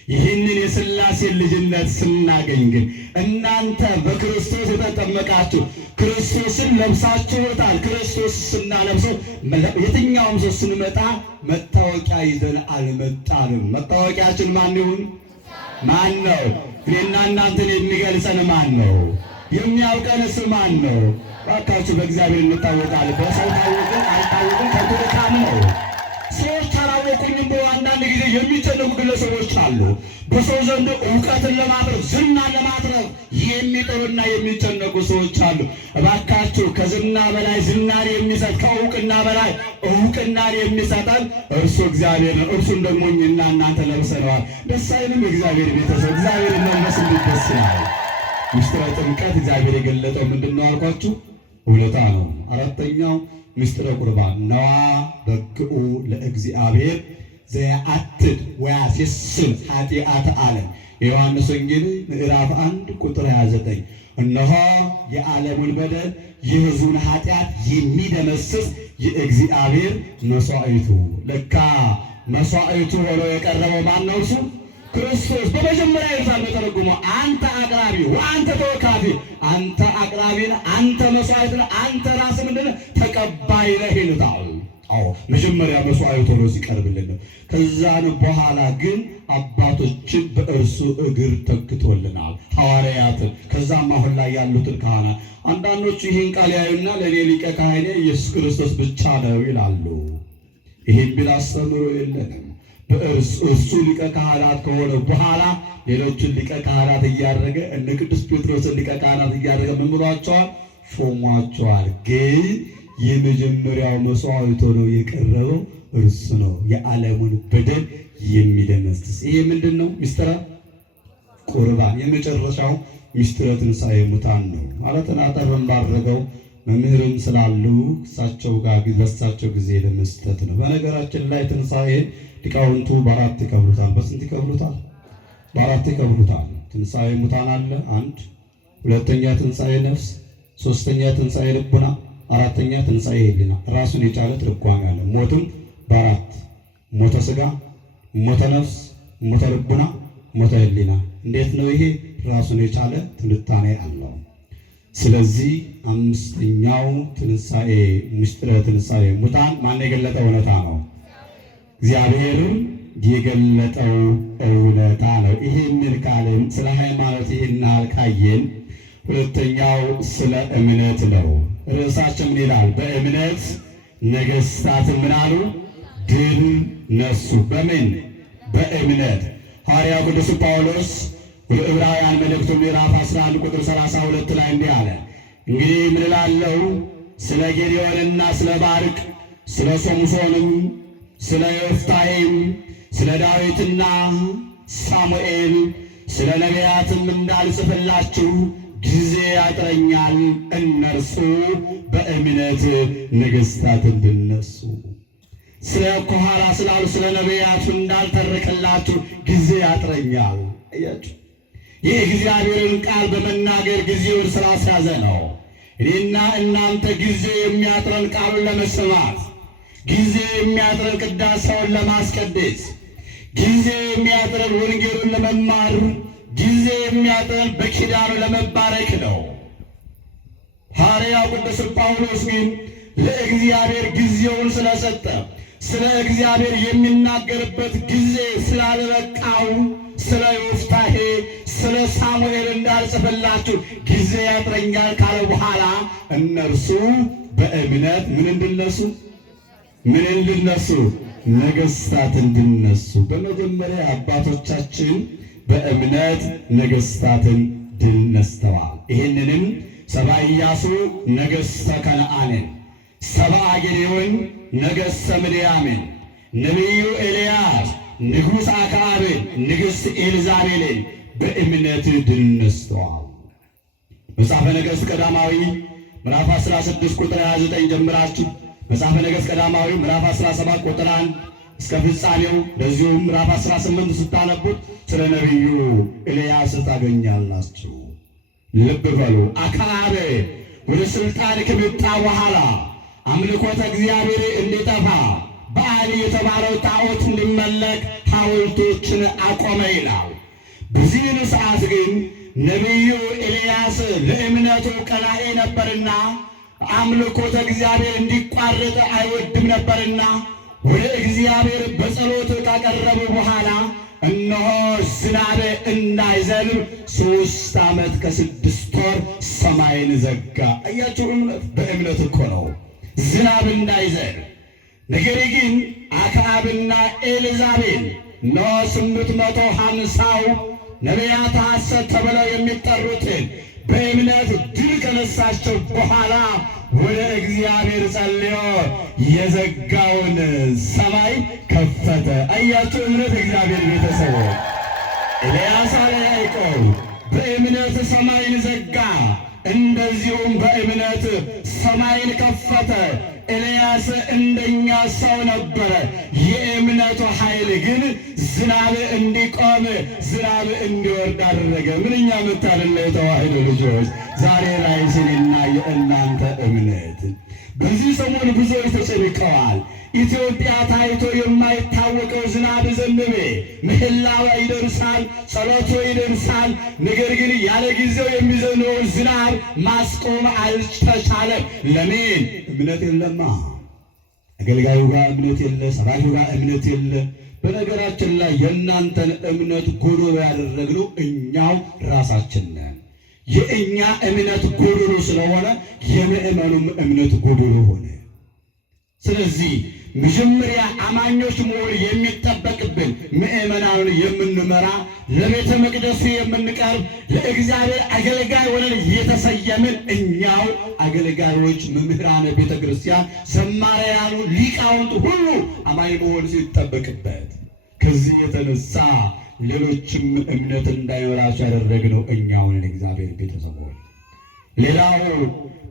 ይህንን የሥላሴ ልጅነት ስናገኝ ግን እናንተ በክርስቶስ የተጠመቃችሁ ክርስቶስን ለብሳችሁታል። ክርስቶስ ስናለብሰው የትኛውም ሰው ስንመጣ መታወቂያ ይዘን አልመጣንም። መታወቂያችን ማን ይሁን? ማን ነው? እኔና እናንተን የሚገልጸን ማን ነው? የሚያውቀንስ ማን ነው? እባካችሁ በእግዚአብሔር እንታወቃለን። በሰው ታወቅን አልታወቅን ከቶ ድካም ነው። ሰዎች አላወቁኝ ግን በአንዳንድ ጊዜ የሚጨነቁ ግለሰቦች አሉ። በሰው ዘንድ እውቀትን ለማትረፍ ዝናን ለማትረፍ የሚጥሩና የሚጨነቁ ሰዎች አሉ። እባካችሁ ከዝና በላይ ዝናን የሚሰጥ ከእውቅና በላይ እውቅናን የሚሰጠን እርሱ እግዚአብሔር ነው። እርሱን ደግሞ እኔና እናንተ ለብሰነዋል። ደስ አይልም? እግዚአብሔር ቤተሰብ እግዚአብሔር መልበስ እንዴት ደስ ይላል! ምስጢረ ጥምቀት እግዚአብሔር የገለጠው ምንድን ነው አልኳችሁ? ውለታ ነው። አራተኛው ምስጢረ ቁርባን ነዋ በግዑ ለእግዚአብሔር ዘያአትድ ወያሴስል ኃጢአተ ዓለም። የዮሐንስ ወንጌል ምዕራፍ 1 ቁጥር 29 እነሆ የዓለሙን በደል የሕዝቡን ኃጢአት የሚደመስስ የእግዚአብሔር መስዋዕቱ። ለካ መስዋዕቱ ሆኖ የቀረበው ማን ነው? እርሱ ክርስቶስ። በመጀመሪያ ይርሳል ተረጉሞ አንተ አቅራቢ ወአንተ ተወካፊ፣ አንተ አቅራቢ ነህ፣ አንተ መስዋዕት ነህ፣ አንተ ራስህ ምንድን ነህ? ተቀባይ ነህ ይሉታል። አዎ መጀመሪያ መስዋዕት ሆኖ ሲቀርብልን ነው። ከዛን በኋላ ግን አባቶችን በእርሱ እግር ተክቶልናል፣ ሐዋርያትን፣ ከዛም አሁን ላይ ያሉትን ካህናት። አንዳንዶቹ ይህን ቃል ያዩና ለእኔ ሊቀ ካህኔ ኢየሱስ ክርስቶስ ብቻ ነው ይላሉ። ይህን ቢል አስተምሮ የለንም። እርሱ ሊቀ ካህናት ከሆነ በኋላ ሌሎችን ሊቀ ካህናት እያደረገ እነ ቅዱስ ጴጥሮስን ሊቀ ካህናት እያደረገ ምን ብሏቸዋል? ሾሟቸዋል። ግን የመጀመሪያው መስዋዕት ሆኖ የቀረበው እርሱ ነው፣ የዓለሙን በደል የሚደመስስ። ይሄ ምንድን ነው? ምስጢረ ቁርባን። የመጨረሻው ምስጢረ ትንሣኤ ሙታን ነው ማለት አጠርም ባደረገው መምህርም ስላሉ እሳቸው ጋር በሳቸው ጊዜ ለመስጠት ነው። በነገራችን ላይ ትንሣኤን ሊቃውንቱ በአራት ይከፍሉታል። በስንት ይከፍሉታል? በአራት ይከፍሉታል። ትንሣኤ ሙታን አለ አንድ፣ ሁለተኛ ትንሣኤ ነፍስ፣ ሶስተኛ ትንሣኤ ልቡና፣ አራተኛ ትንሣኤ ሕሊና። ራሱን የቻለ ትርጓሜ አለ። ሞትም በአራት ሞተ ሥጋ፣ ሞተ ነፍስ፣ ሞተ ልቡና፣ ሞተ ሕሊና። እንዴት ነው ይሄ? ራሱን የቻለ ትንታኔ አለው። ስለዚህ አምስተኛው ትንሣኤ ምስጢረ ትንሣኤ ሙታን ማን የገለጠው እውነታ ነው? እግዚአብሔር የገለጠው እውነታ ነው። ይህንን ካልን ስለ ሃይማኖት ይህን ካየን፣ ሁለተኛው ስለ እምነት ነው። ርዕሳችን ምን ይላል? በእምነት ነገሥታት ምን አሉ? ድል ነሱ። በምን? በእምነት። ሐዋርያው ቅዱስ ጳውሎስ ወደ ዕብራውያን መልእክቱ ምዕራፍ 11 ቁጥር 32 ላይ እንዲህ አለ፣ እንግዲህ ምን እላለሁ? ስለ ጌዴዎንና ስለ ባርቅ፣ ስለ ሶምሶንም፣ ስለ ዮፍታሔም፣ ስለ ዳዊትና ሳሙኤል፣ ስለ ነቢያትም እንዳልጽፍላችሁ ጊዜ ያጥረኛል። እነርሱ በእምነት ነገሥታት እንዲነሱ። ስለ ከኋላ ስላሉ ስለ ነቢያቱ እንዳልተረክላችሁ ጊዜ ያጥረኛል። አያችሁ፣ የእግዚአብሔርን ቃል በመናገር ጊዜውን ስላስያዘ ነው። እኔና እናንተ ጊዜ የሚያጥረን ቃሉን ለመስማት፣ ጊዜ የሚያጥረን ቅዳሴውን ለማስቀደስ፣ ጊዜ የሚያጥረን ወንጌሉን ለመማር፣ ጊዜ የሚያጥረን በኪዳኑ ለመባረክ ነው። ሐዋርያው ቅዱስ ጳውሎስ ግን ለእግዚአብሔር ጊዜውን ስለሰጠ፣ ስለ እግዚአብሔር የሚናገርበት ጊዜ ስላልበቃው ስለ ዮፍታሔ ስለ ሳሙኤል እንዳልጽፍላችሁ ጊዜ ያጥረኛል ካለ በኋላ እነርሱ በእምነት ምን እንድነሱ ነገሥታት እንድነሱ። በመጀመሪያ አባቶቻችን በእምነት ነገሥታትን ድል ነስተዋል። ይህንንም ሰብአ ኢያሱ ነገሥተ ከነዓንን፣ ሰብአ ጌዴዎን ነገሥተ ምድያምን፣ ነቢዩ ኤልያስ ንጉሥ አክዓብን፣ ንግሥት ኤልዛቤልን በእምነት ድል ነስተዋል። መጽሐፈ ነገሥት ቀዳማዊ ምዕራፍ 16 ቁጥር 29 ጀምራችሁ መጽሐፈ ነገሥት ቀዳማዊ ምዕራፍ 17 ቁጥር 1 እስከ ፍጻሜው፣ እንደዚሁም ምዕራፍ 18 ስታነቡት ስለ ነቢዩ ኤልያስ ታገኛላችሁ። ልብ በሉ። አክዓብ ወደ ስልጣን ከመጣ በኋላ አምልኮተ እግዚአብሔር እንዲጠፋ በዓል የተባለው ጣዖት እንዲመለክ ሐውልቶችን አቆመ ይላል። በዚህን ሰዓት ግን ነቢዩ ኤልያስ ለእምነቱ ቀናኢ ነበርና አምልኮተ እግዚአብሔር እንዲቋረጥ አይወድም ነበርና ወደ እግዚአብሔር በጸሎት ካቀረቡ በኋላ እነሆ ዝናብ እንዳይዘንብ 3 ዓመት ከ6 ወር ሰማይን ዘጋ። አያችሁ፣ እምነት በእምነት እኮ ነው። ዝናብ እንዳይዘንብ ነገር ግን አክዓብና ኤልዛቤል እነሆ 850 ነቢያት ሐሰት ተብለው የሚጠሩትን በእምነት ድል ከነሳቸው በኋላ ወደ እግዚአብሔር ጸልዮ የዘጋውን ሰማይ ከፈተ። አያችሁ እምነት እግዚአብሔር ቤተሰቦች። ኤልያስ አለ ያዕቆብ በእምነት ሰማይን ዘጋ፣ እንደዚሁም በእምነት ሰማይን ከፈተ። ኤልያስ እንደኛ ሰው ነበረ። የእምነቱ ኃይል ግን ዝናብ እንዲቆም ዝናብ እንዲወርድ አደረገ። ምንኛ መታደል የተዋሕዶ ልጆች! ዛሬ ላይ ስንና የእናንተ እምነት በዚህ ሰሞን ብዙዎች ተጨንቀዋል። ኢትዮጵያ ታይቶ የማይታወቀው ዝናብ ዘነበ። ምህላዋ ይደርሳል፣ ጸሎቶ ይደርሳል። ነገር ግን ያለ ጊዜው የሚዘንበውን ዝናብ ማስቆም አልተቻለም። ለምን? እምነት የለማ። አገልጋዩ ጋር እምነት የለ፣ ሰባኪው ጋር እምነት የለ። በነገራችን ላይ የእናንተን እምነት ጎዶሎ ያደረግነው እኛው ራሳችን ነን። የእኛ እምነት ጎዶሎ ስለሆነ የምእመኑም እምነት ጎዶሎ ሆነ። ስለዚህ መጀመሪያ አማኞች መሆን የሚጠበቅብን ምእመናንን የምንመራ ለቤተ መቅደሱ የምንቀርብ ለእግዚአብሔር አገልጋይ ሆነን የተሰየምን እኛው አገልጋዮች፣ መምህራነ ቤተ ክርስቲያን፣ ዘማሪያኑ፣ ሊቃውንት ሁሉ አማኝ መሆን ሲጠበቅበት ከዚህ የተነሳ ሌሎችም እምነት እንዳይኖራቸው ያደረግነው እኛው ነን እግዚአብሔር ቤተሰቦች። ሌላው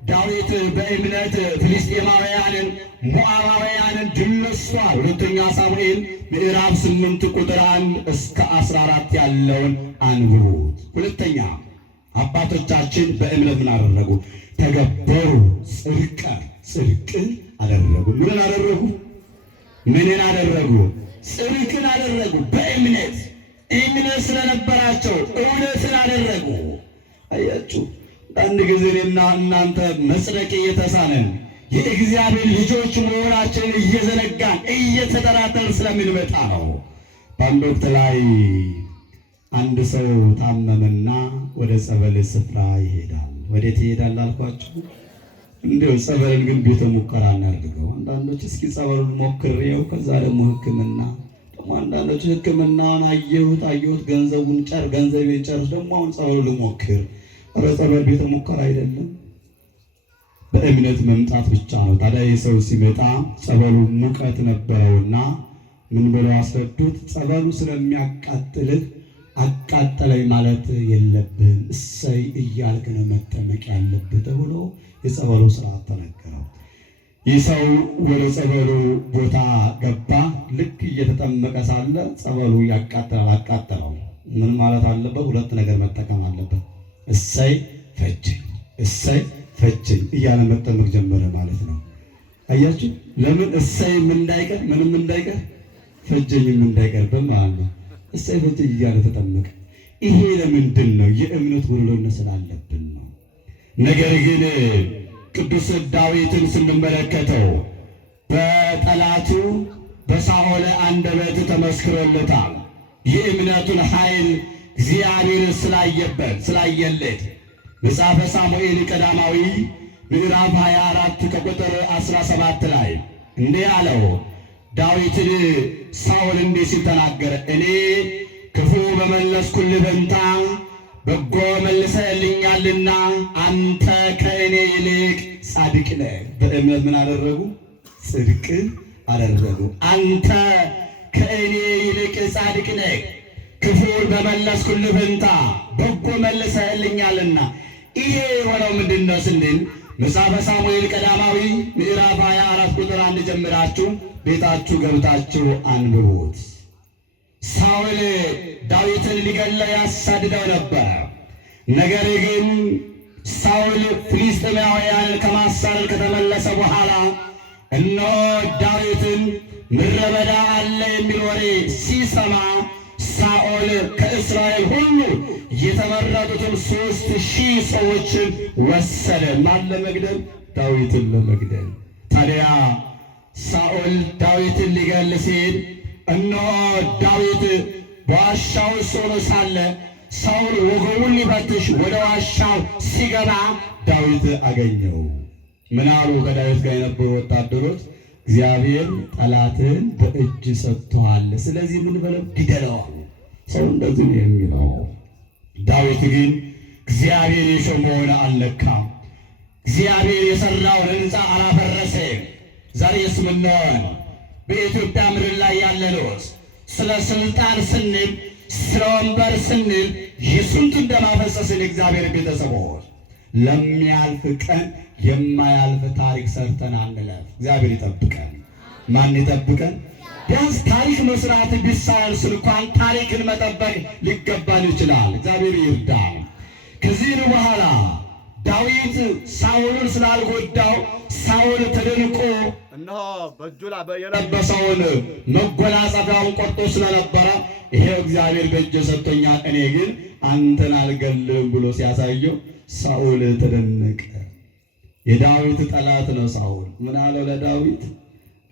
ዳዊት በእምነት ፍልስጤማውያንን ሞዓባውያንን ድል ነሥቷል። ሁለተኛ ሳሙኤል ምዕራፍ 8 ቁጥር 1 እስከ 14 ያለውን አንብቡት። ሁለተኛ አባቶቻችን በእምነት ምን አደረጉ? ተገበሩ ጽድቅን አደረጉ። ምንን አደረጉ? ምንን አደረጉ? ጽድቅን አደረጉ። በእምነት ስለነበራቸው እውነትን አደረጉ። አያችሁ፣ አንድ ጊዜ እኔና እናንተ መጽደቅ እየተሳነን የእግዚአብሔር ልጆች መሆናችንን እየዘነጋን እየተጠራጠርን ስለምንመጣ ነው። በአንድ ወቅት ላይ አንድ ሰው ታመመና ወደ ጸበል ስፍራ ይሄዳል። ወዴት ይሄዳል አልኳችሁ? እንዲሁ ጸበልን ግን ቤተ ሙከራ እናድርገው። አንዳንዶች እስኪ ጸበሉን ሞክሬው ከዛ ደግሞ ሕክምና ደግሞ አንዳንዶች ሕክምናውን አየሁት ገንዘቤን ጨርስ ደግሞ አሁን ጸበሉ ልሞክር። ኧረ ጸበል ቤተ ሙከራ አይደለም፣ በእምነት መምጣት ብቻ ነው። ታዲያ የሰው ሲመጣ ጸበሉ ሙቀት ነበረውና ምን ብለው አስረዱት? ጸበሉ ስለሚያቃጥልህ አቃጠለኝ ማለት የለብህም፣ እሰይ እያልክ ነው መጠመቅ ያለብህ ተብሎ የጸበሉ ስርዓት ተነገረው። ይህ ሰው ወደ ጸበሉ ቦታ ገባ። ልክ እየተጠመቀ ሳለ ጸበሉ ያቃጥላል። አቃጠለው። ምን ማለት አለበት? ሁለት ነገር መጠቀም አለበት። እሰይ ፈጀኝ እያለ መጠመቅ ጀመረ ማለት ነው። አያችሁ? ለምን? እሰይም እንዳይቀር ምንም እንዳይቀር ፈጀኝም እንዳይቀር በማለት ነው። እሰይ ፈጀኝ እያለ ተጠመቀ። ይሄ ለምንድን ነው? የእምነት ጎደሎነት ስላለብን ነው። ነገር ግን ቅዱስ ዳዊትን ስንመለከተው በጠላቱ በሳኦል ተመስክሮለታል። የእምነቱን ኃይል እግዚአብሔር ስላየለት መጽሐፈ ሳሙኤል ቀዳማዊ ምዕራፍ 24 ከቁጥር 17 ላይ እንዲህ አለው። ዳዊትን ሳኦል እንዲህ ሲል ተናገረ። እኔ ክፉ በመለስኩልህ ፈንታ በጎ መልሰህልኛልና አንተ ከእኔ ይልቅ ጻድቅ ነህ። በእምነት ምን አደረጉ? ጽድቅን አደረጉ። አንተ ከእኔ ይልቅ ጻድቅ ነህ፣ ክፉን በመለስኩልህ ፈንታ በጎ መልሰህልኛልና። ይሄ የሆነው ምንድን ነው ስንል መጽሐፈ ሳሙኤል ቀዳማዊ ምዕራፍ 24 ቁጥር 1 ጀምራችሁ ቤታችሁ ገብታችሁ አንብቡት። ሳኦል ዳዊትን ሊገድለው ያሳድደው ነበር። ነገር ግን ሳኦል ፍልስጥኤማውያንን ከማሳደድ ከተመለሰ በኋላ እነሆ ዳዊትን ምድረ በዳ አለ የሚል ወሬ ሲሰማ ሳኦል ከእስራኤል ሁሉ የተመረጡትን 3000 ሰዎችን ወሰደ። ማን ለመግደል? ዳዊትን ለመግደል። ታዲያ ሳኦል ዳዊትን ሊገድል ሲሄድ እነሆ ዳዊት በዋሻው ሆኖ ሳለ ሳኦል ወገቡን ሊፈትሽ ወደ ዋሻው ሲገባ ዳዊት አገኘው። ምን አሉ? ከዳዊት ጋር የነበሩ ወታደሮች እግዚአብሔር ጠላትን በእጅ ሰጥቷል። ስለዚህ ምን በለው ግደለው። ሰው እንደዚህ ነው የሚለው። ዳዊት ግን እግዚአብሔር የሾመውን አልነካም። እግዚአብሔር የሰራውን ሕንፃ አላፈረሰም። ዛሬ የስምናውን በኢትዮጵያ ምድር ላይ ያለነውስ ስለ ስልጣን ስንል ስለ ወንበር ስንል የስንቱን ደም አፈሰስን። እግዚአብሔር ቤተሰቦች ለሚያልፍ ቀን የማያልፍ ታሪክ ሰርተን አንለፍ። እግዚአብሔር ይጠብቀን። ማን ይጠብቀን? ቢያንስ ታሪክ መስራት ቢሳንስ እንኳን ታሪክን መጠበቅ ሊገባን ይችላል። እግዚአብሔር ይርዳል። ከዚህ በኋላ ዳዊት ሳኦልን ስላልጎዳው ሳኦል ተደንቆ እነሆ በእጁ ላይ የለበሰውን መጎናጸፊያውን ቆርጦ ስለነበረ ይሄው እግዚአብሔር በእጅ ሰጥቶኛል፣ እኔ ግን አንተን አልገልም ብሎ ሲያሳየው ሳኦል ተደነቀ። የዳዊት ጠላት ነው ሳኦል። ምን አለው ለዳዊት?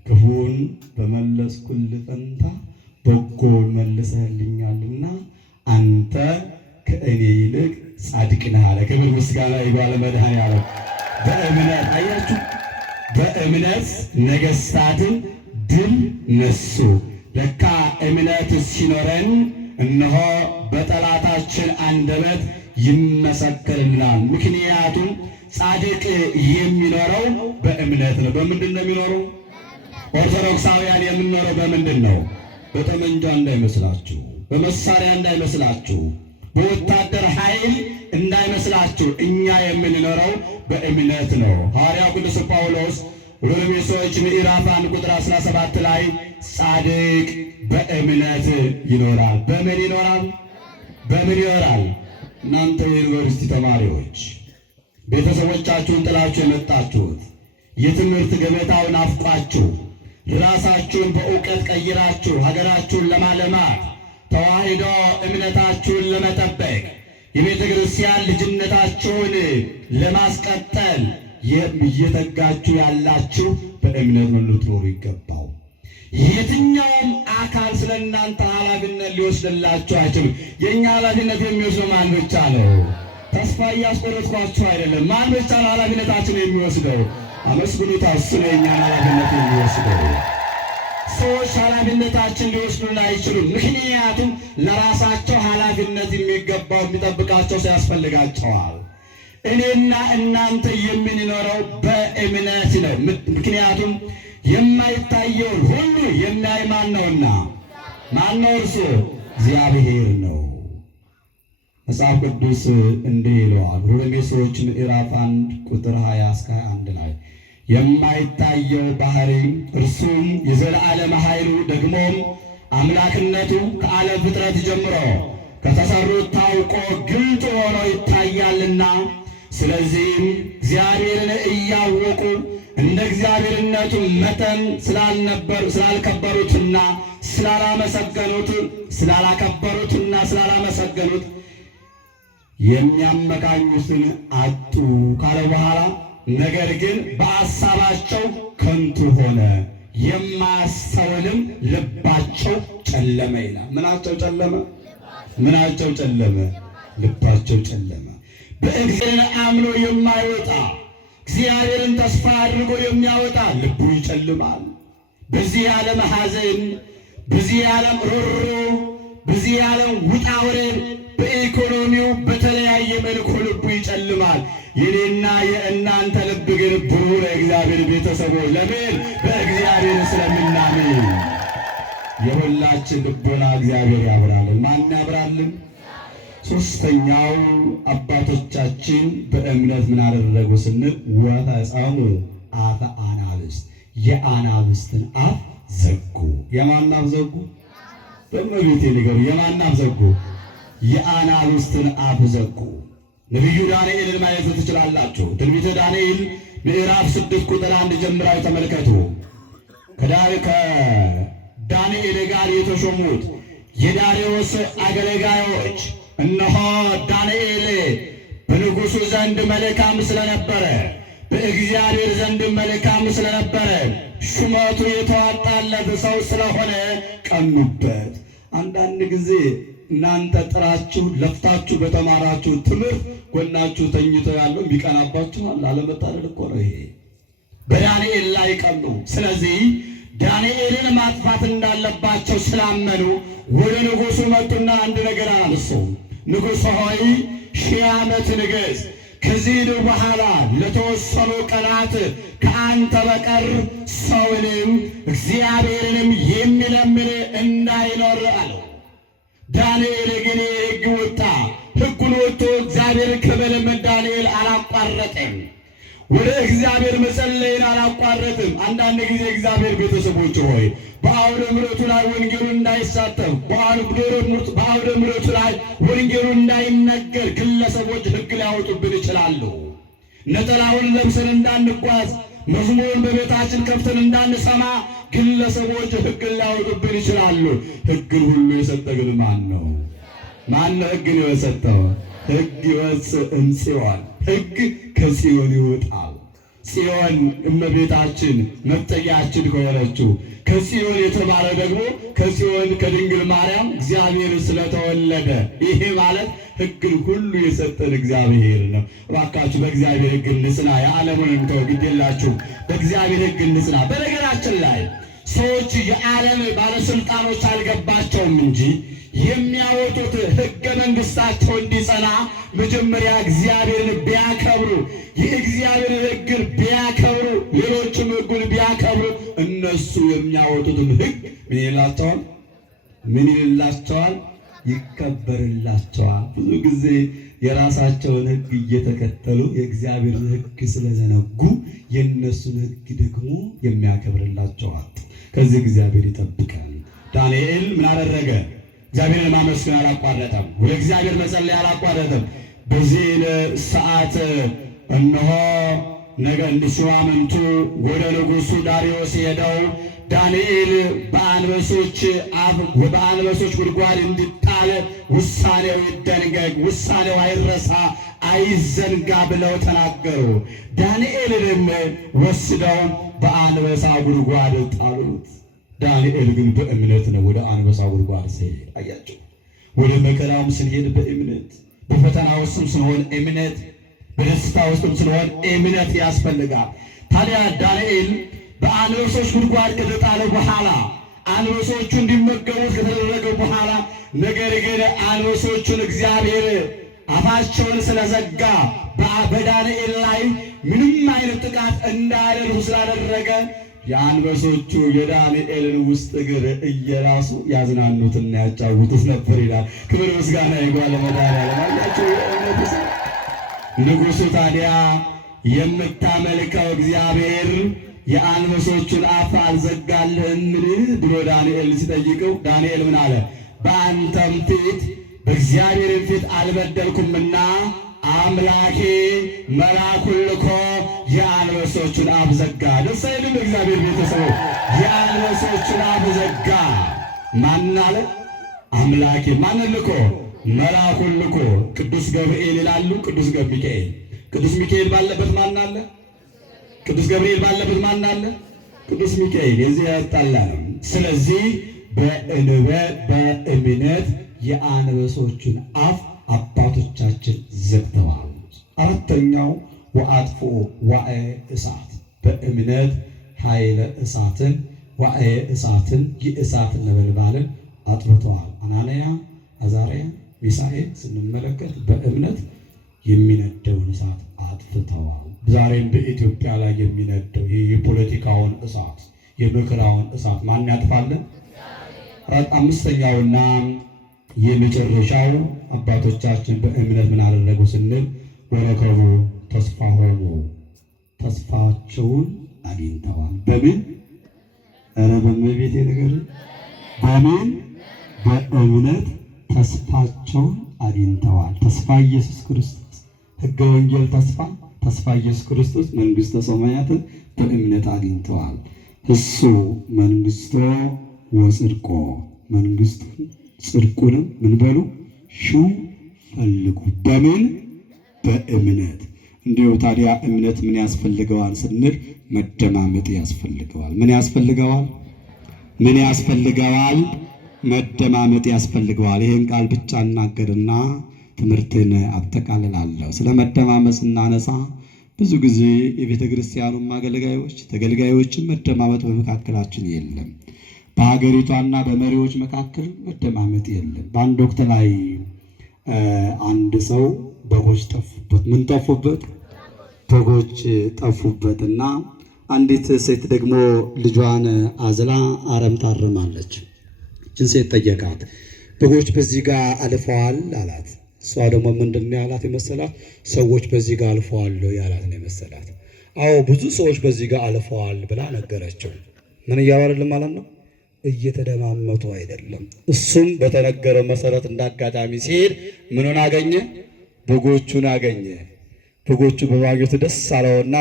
ክፉን በመለስኩልህ ፈንታ በጎን መልሰህልኛልና አንተ ከእኔ ይልቅ ጻድቅ ነህ አለ። ክብር ምስጋና ይግባው ለመድኃኔዓለም። በእምነት አያችሁ፣ በእምነት ነገሥታትን ድል ነሱ። ለካ እምነት ሲኖረን እነሆ በጠላታችን አንደበት ይመሰከርልናል። ምክንያቱም ጻድቅ የሚኖረው በእምነት ነው። በምንድን ነው የሚኖረው? ኦርቶዶክሳውያን የምንኖረው በምንድን ነው? በጠመንጃ እንዳይመስላችሁ፣ በመሳሪያ እንዳይመስላችሁ፣ በወታደር ኃይል እንዳይመስላችሁ። እኛ የምንኖረው በእምነት ነው። ሐዋርያው ቅዱስ ጳውሎስ ሮሜ ሰዎች ምዕራፍ 1 ቁጥር 17 ላይ ጻድቅ በእምነት ይኖራል። በምን ይኖራል? በምን ይኖራል? እናንተ የዩኒቨርሲቲ ተማሪዎች ቤተሰቦቻችሁን ጥላችሁ የመጣችሁት የትምህርት ገበታውን አፍቋችሁ ራሳችሁን በእውቀት ቀይራችሁ ሀገራችሁን ለማለማት ተዋሕዶ እምነታችሁን ለመጠበቅ የቤተ ክርስቲያን ልጅነታችሁን ለማስቀጠል እየተጋችሁ ያላችሁ በእምነት ነው ልትኖሩ ይገባው። የትኛውም አካል ስለ እናንተ ኃላፊነት ሊወስድላችሁ አይችልም። የእኛ ኃላፊነት የሚወስደው ማን ብቻ ነው? ተስፋ እያስቆረጥኳችሁ አይደለም። ማን ብቻ ነው ኃላፊነታችን የሚወስደው? አመስግኑት። እሱ ነው የእኛን ኃላፊነት የሚወስደው። ሰዎች ኃላፊነታችን ሊወስዱን አይችሉም። ምክንያቱም ለራሳቸው ኃላፊነት የሚገባው የሚጠብቃቸው ሰው ያስፈልጋቸዋል። እኔና እናንተ የምንኖረው በእምነት ነው። ምክንያቱም የማይታየውን ሁሉ የሚያይ ማን ነውና? ማን ነው እርሱ? እግዚአብሔር ነው። መጽሐፍ ቅዱስ እንዲህ ይለዋል ሮሜ ሰዎች ምዕራፍ 1 ቁጥር 20 እስከ 21 ላይ የማይታየው ባህሪ እርሱም የዘላለም ኃይሉ ደግሞም አምላክነቱ ከዓለም ፍጥረት ጀምሮ ከተሰሩት ታውቆ ግልጥ ሆኖ ይታያልና፣ ስለዚህም እግዚአብሔርን እያወቁ እንደ እግዚአብሔርነቱ መጠን ስላልከበሩትና ስላላከበሩትና ስላላመሰገኑት የሚያመካኙትን አጡ ካለ በኋላ ነገር ግን በሐሳባቸው ከንቱ ሆነ፣ የማያስተውልም ልባቸው ጨለመ ይላል። ምናቸው ጨለመ? ምናቸው ጨለመ? ልባቸው ጨለመ። በእግዚአብሔር አምኖ የማይወጣ እግዚአብሔርን ተስፋ አድርጎ የሚያወጣ ልቡ ይጨልማል። በዚህ ዓለም ሐዘን፣ በዚህ ዓለም ሮሮ፣ በዚህ ዓለም ውጣ ውረድ፣ በኢኮኖሚው በተለያየ መልኩ ልቡ ይጨልማል። የኔና የእናንተ ልብ ግን ብሩህ እግዚአብሔር ቤተሰቦች፣ ለምን? በእግዚአብሔር ስለምናምን። የሁላችን ልቦና እግዚአብሔር ያብራልን። ማን ያብራልን? ሶስተኛው አባቶቻችን በእምነት ምን አደረጉ ስንል ወፈጸሙ አፈ አናብስት፣ የአናብስትን አፍ ዘጉ። የማን አፍ ዘጉ? በእመቤቴ ንገሩ። የማን አፍ ዘጉ? የአናብስትን አፍ ዘጉ። ነቢዩ ዳንኤልን ማየት ትችላላችሁ። ትንቢተ ዳንኤል ምዕራፍ 6 ቁጥር 1 ጀምራችሁ ተመልከቱ። ከዳንኤል ጋር የተሾሙት የዳርዮስ አገልጋዮች እነሆ ዳንኤል በንጉሡ ዘንድ መልካም ስለነበረ፣ በእግዚአብሔር ዘንድ መልካም ስለነበረ፣ ሹመቱ የተዋጣለት ሰው ስለሆነ ቀኑበት። አንዳንድ ጊዜ እናንተ ጥራችሁ ለፍታችሁ በተማራችሁ ትምህርት ጎናችሁ ተኝቶ ያለው የሚቀናባችኋል። አለመታደል እኮ ነው ይሄ። በዳንኤል በዳንኤል ላይ ቀኑ። ስለዚህ ዳንኤልን ማጥፋት እንዳለባቸው ስላመኑ ወደ ንጉሡ መጡና አንድ ነገር አነሱ። ንጉሥ ሆይ 1000 ዓመት ንገሥ። ከዚህ በኋላ ለተወሰኑ ቀናት ከአንተ በቀር ሰውንም እግዚአብሔርንም የሚለምን እንዳይኖር አለው። ዳንኤል ግን ሕግ ወጣ። ሕጉን ወጥቶ እግዚአብሔር ከመለመን ዳንኤል አላቋረጠም። ወደ እግዚአብሔር መጸለይን አላቋረጥም። አንዳንድ ጊዜ እግዚአብሔር ቤተሰቦች ሆይ በአውደ ምሕረቱ ላይ ወንጌሉን እንዳይሳተፍ በአውደ ምሕረቱ ላይ ወንጌሉ እንዳይነገር ግለሰቦች ሕግ ሊያወጡብን ይችላሉ። ነጠላውን ለብሰን እንዳንጓዝ፣ መዝሙርን በቤታችን ከፍተን እንዳንሰማ ግለሰቦች ሕግ ሊያወጡብን ይችላሉ። ሕግን ሁሉ የሰጠ ግን ማን ነው? ማን ነው ሕግን የሰጠው? ሕግ ይወፅእ እምጽዮን፣ ሕግ ከጽዮን ይወጣል። ጽዮን እመቤታችን መጠጊያችን ከሆነችው ከጽዮን የተባለ ደግሞ ከጽዮን ከድንግል ማርያም እግዚአብሔር ስለተወለደ ይሄ ማለት ሕግን ሁሉ የሰጠን እግዚአብሔር ነው። እባካችሁ በእግዚአብሔር ሕግ እንጽና። የዓለሙን እንተው፣ ግድ የላችሁ። በእግዚአብሔር ሕግ እንጽና። በነገራችን ላይ ሰዎች የዓለም ባለስልጣኖች አልገባቸውም እንጂ የሚያወጡት ሕገ መንግሥታቸው እንዲጸና መጀመሪያ እግዚአብሔርን ቢያከብሩ፣ የእግዚአብሔርን ሕግን ቢያከብሩ፣ ሌሎችም ሕጉን ቢያከብሩ እነሱ የሚያወጡትም ሕግ ምን ይላቸዋል? ምን ይላቸዋል? ይከበርላቸዋል። ብዙ ጊዜ የራሳቸውን ሕግ እየተከተሉ የእግዚአብሔርን ሕግ ስለዘነጉ የእነሱን ሕግ ደግሞ የሚያከብርላቸዋል። ከዚህ እግዚአብሔር ይጠብቃል። ዳንኤል ምን አደረገ? እግዚአብሔርን ማመስገን አላቋረጠም። ወደ እግዚአብሔር መጸለይ አላቋረጠም። በዚህ ሰዓት እነሆ ነገ ሹማምንቱ ወደ ንጉሡ ዳርዮስ ሄደው ዳንኤል በአንበሶች ጉድጓድ እንዲጣል ውሳኔው ይደንገግ፣ ውሳኔው አይረሳ፣ አይዘንጋ ብለው ተናገሩ። ዳንኤልንም ወስደው በአንበሳ ጉድጓድ ጣሉት። ዳንኤል ግን በእምነት ነው ወደ አንበሳ ጉድጓድ ሲሄድ አያቸው። ወደ መከራም ስንሄድ በእምነት፣ በፈተና ውስጥም ስንሆን እምነት፣ በደስታ ውስጥም ስንሆን እምነት ያስፈልጋል። ታዲያ ዳንኤል በአንበሶች ጉድጓድ ከተጣለ በኋላ አንበሶቹ እንዲመገቡት ከተደረገ በኋላ ነገር ግን አንበሶቹን እግዚአብሔር አፋቸውን ስለዘጋ በዳንኤል ላይ ምንም አይነት ጥቃት እንዳያደርሱ ስላደረገ የአንበሶቹ የዳንኤልን ውስጥ እግር እየራሱ ያዝናኑትና ያጫውቱት ነበር ይላል። ክብር ምስጋና ይግባው ለመድኃኒዓለም። አያቸው ንጉሡ ታዲያ የምታመልከው እግዚአብሔር የአንበሶቹን አፍ አልዘጋልህምን ብሎ ዳንኤል ሲጠይቀው ዳንኤል ምን አለ? በአንተም ፊት በእግዚአብሔርም ፊት አልበደልኩምና አምላኬ መልአኩን ልኮ የአንበሶቹን አፍ ዘጋ። ደስ አይልም? እግዚአብሔር ቤተሰቦች የአንበሶቹን አፍ ዘጋ። ማን አለ? አምላኬ። ማንን ልኮ? መልአኩን ልኮ። ቅዱስ ገብርኤል ይላሉ፣ ቅዱስ ሚካኤል። ቅዱስ ሚካኤል ባለበት ማን አለ? ቅዱስ ገብርኤል ባለበት ማን አለ? ቅዱስ ሚካኤል። የዚህ ያጣላ ነው። ስለዚህ በእምነት የአንበሶቹን አፍ አባቶቻችን ዘግተዋል። አራተኛው ወአጥፎ ዋዕየ እሳት፣ በእምነት ኃይለ እሳትን ዋዕየ እሳትን የእሳትን ነበልባልን አጥፍተዋል። አናንያ፣ አዛርያ፣ ሚሳኤል ስንመለከት በእምነት የሚነደውን እሳት አጥፍተዋል። ዛሬም በኢትዮጵያ ላይ የሚነደው ይህ የፖለቲካውን እሳት የመከራውን እሳት ማን ያጥፋልን? አምስተኛውና የመጨረሻው አባቶቻችን በእምነት ምን አደረጉ ስንል ወረከቡ ተስፋ ሆኑ፣ ተስፋቸውን አግኝተዋል። በምን? ኧረ በእመቤቴ ነገር በምን? በእምነት ተስፋቸውን አግኝተዋል። ተስፋ ኢየሱስ ክርስቶስ ሕገ ወንጌል ተስፋ ኢየሱስ ክርስቶስ መንግሥተ ሰማያትን በእምነት አግኝተዋል። እሱ መንግሥቶ ወጽድቆ፣ መንግሥቱን ጽድቁንም ምን በሉ ሹ ፈልጉ። በምን? በእምነት። እንዲሁ ታዲያ እምነት ምን ያስፈልገዋል ስንል መደማመጥ ያስፈልገዋል። ምን ያስፈልገዋል? ምን ያስፈልገዋል? መደማመጥ ያስፈልገዋል። ይህን ቃል ብቻ እናገርና ትምህርትን አጠቃልላለሁ። ስለ መደማመጥ ስናነሳ ብዙ ጊዜ የቤተ ክርስቲያኑም አገልጋዮች ተገልጋዮችን መደማመጥ በመካከላችን የለም። በሀገሪቷና በመሪዎች መካከል መደማመጥ የለም። በአንድ ወቅት ላይ አንድ ሰው በጎች ጠፉበት። ምን ጠፉበት? በጎች ጠፉበትና አንዲት ሴት ደግሞ ልጇን አዝላ አረም ታርማለች። ይህችን ሴት ጠየቃት። በጎች በዚህ ጋር አልፈዋል አላት። እሷ ደግሞ ምንድን ነው ያላት የመሰላት? ሰዎች በዚህ ጋር አልፈዋል ያላት ነው የመሰላት። አዎ ብዙ ሰዎች በዚህ ጋር አልፈዋል ብላ ነገረችው። ምን እያሉ አይደለም ማለት ነው? እየተደማመጡ አይደለም። እሱም በተነገረው መሰረት እንዳጋጣሚ ሲሄድ ምኑን አገኘ? በጎቹን አገኘ። በጎቹ በማግኘቱ ደስ አለውና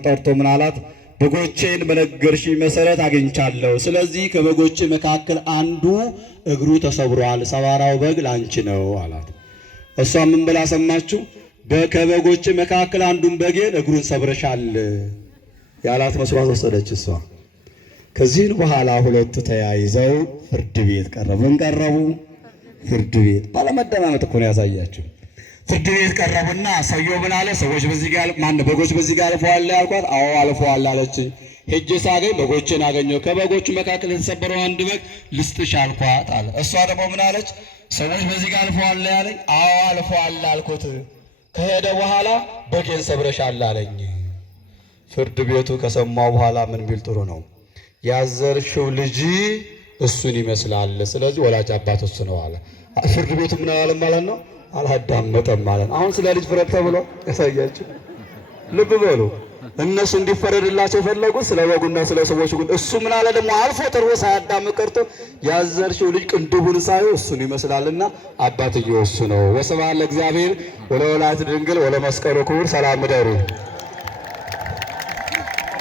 ጠርቶ ምን አላት? በጎቼን በነገርሽኝ መሰረት አግኝቻለሁ። ስለዚህ ከበጎቼ መካከል አንዱ እግሩ ተሰብሯል። ሰባራው በግ ላንቺ ነው አላት። እሷ ምን ብላ ሰማችሁ? ከበጎቼ መካከል አንዱን በጌን እግሩን ሰብረሻል ያላት መስዋዕት ወሰደች እሷ። ከዚህን በኋላ ሁለቱ ተያይዘው ፍርድ ቤት ቀረቡ። ምን ቀረቡ? ፍርድ ቤት። ባለመደማመጥ እኮ ነው ያሳያቸው። ፍርድ ቤት ቀረቡና ሰውየው ምን አለ? ሰዎች በዚህ ጋር በጎች በዚህ ጋር አልፈዋል ያልኳት? አዎ አልፈዋል አለችኝ። ሄጄ ሳገኝ በጎችን አገኘሁ። ከበጎቹ መካከል የተሰበረው አንድ በግ ልስጥሽ አልኳት አለ። እሷ ደግሞ ምን አለች? ሰዎች በዚህ ጋር አልፈዋል ያለኝ? አዎ አልፈዋል አልኩት። ከሄደ በኋላ በጌን ሰብረሻል አለኝ። ፍርድ ቤቱ ከሰማው በኋላ ምን ቢል ጥሩ ነው? ያዘርሽው ልጅ እሱን ይመስላል፣ ስለዚህ ወላጅ አባት እሱ ነው አለ። ፍርድ ቤቱ ምን አለ ማለት ነው? አላዳመጠም ማለት ነው። አሁን ስለ ልጅ ፍረድ ተብሎ ያሳያችሁ። ልብ በሉ። እነሱ እንዲፈረድላቸው የፈለጉት ስለ በጉና ስለ ሰዎች ግን እሱ ምን አለ ደግሞ አልፎ ተርፎ ሳያዳምጥ ቀርቶ ያዘርሽው ልጅ ቅንድቡን ሳይሆን እሱን ይመስላልና አባትየው እሱ ነው። ወስብሐት ለእግዚአብሔር ወለወላዲቱ ድንግል ወለመስቀሉ ክቡር። ሰላም እደሩ።